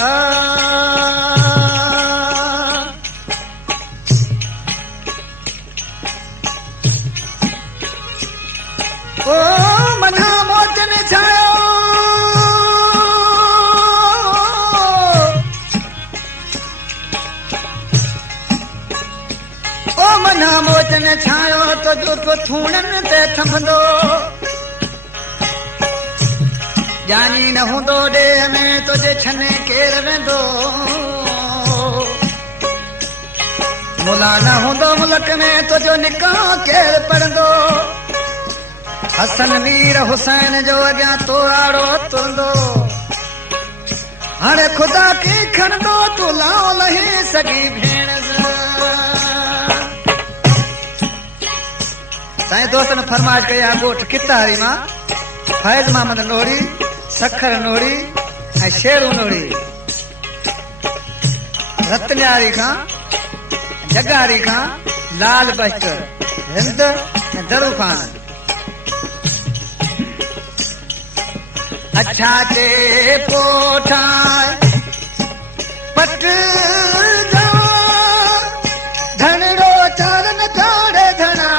ओ मना मोचन छायो ओ मना मोचन छायो तो जो तो थूणन ते थंभंदो जानी न हूंदो ॾे में तुझे छने केर वेंदो मुला न हूंदो मुल्क में तुझो निकाह केर पढ़ंदो हसन वीर हुसैन जो अॻियां तोराड़ो तुंदो हाणे ख़ुदा खे खणंदो तूं लाओ लही सघी भेण साईं दोस्तनि फरमाइश कई आहे ॻोठ कितारी मां फैज़ मोहम्मद नोड़ी सखर नोड़ी ऐं शेरू नोड़ी रतन्यारी खां जगारी खां लाल बश्त हिंद ऐं दरू खान अच्छा ते पोठा पट जा धनड़ो चरण चाड़े धना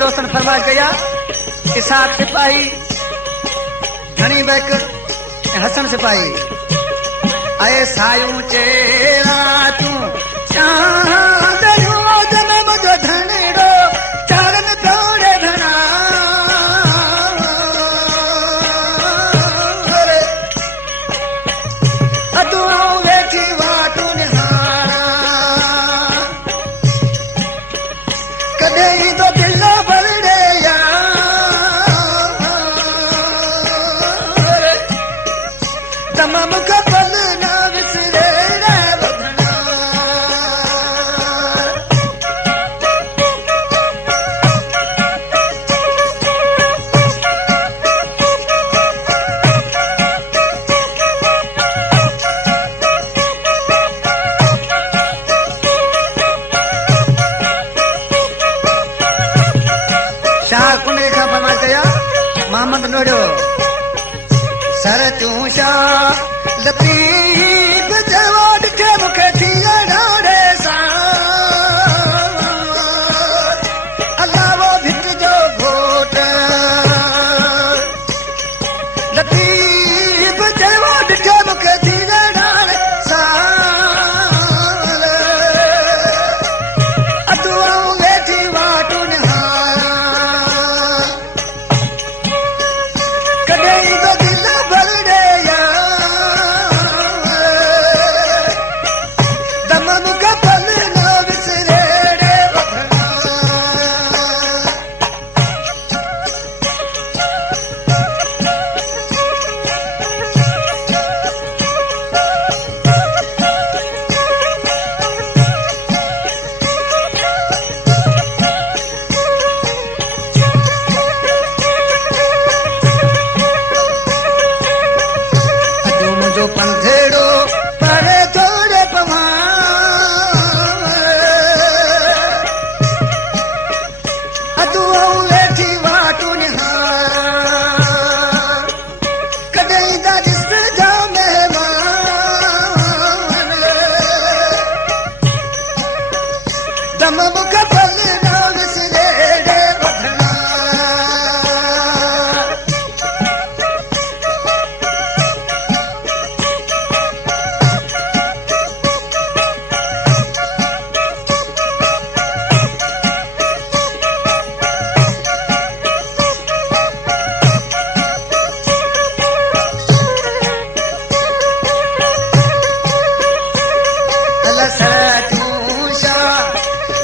दोस्तन फरमाइश कया इसाक सिपाही घणी बैक हसन सिपाही आए सायूं चेरा तू चांदरियूं पल न विसरे रे वधना शाह कुंडली खां फरमाइश कया मोहम्मद नोड़ियो सर चूं शाह लतीफ़ जवान खे मूंखे थी ॾाढे सां अलावो भित जो घोट लतीफ़ जवान खे मूंखे थी ॾाढे सां अदुआऊं वेठी वाटू पंधेड़ो परे थोड़े पवा अदुआऊं वेठी वाटू निहार कॾहिं दा जिस्म जा महिमान दम मूंखे पल न विसरे रे वधना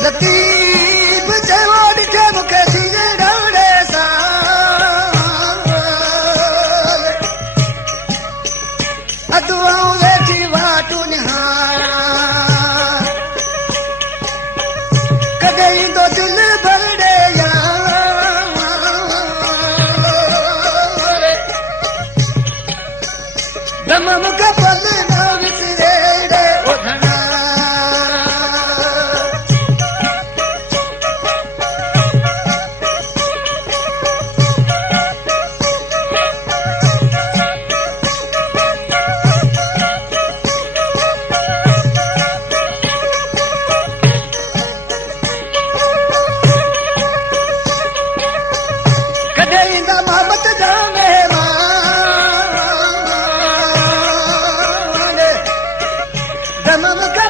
लतीफ़ जवान खे मूंखे थी ॾाढे सां अदुआऊं वेठी वाटू निहार कॾहिं ईंदो दिलि भरड़े यार दम मूंखे पल न विसरे रे वधना मोहम्मद जा महिमान दम मूंखे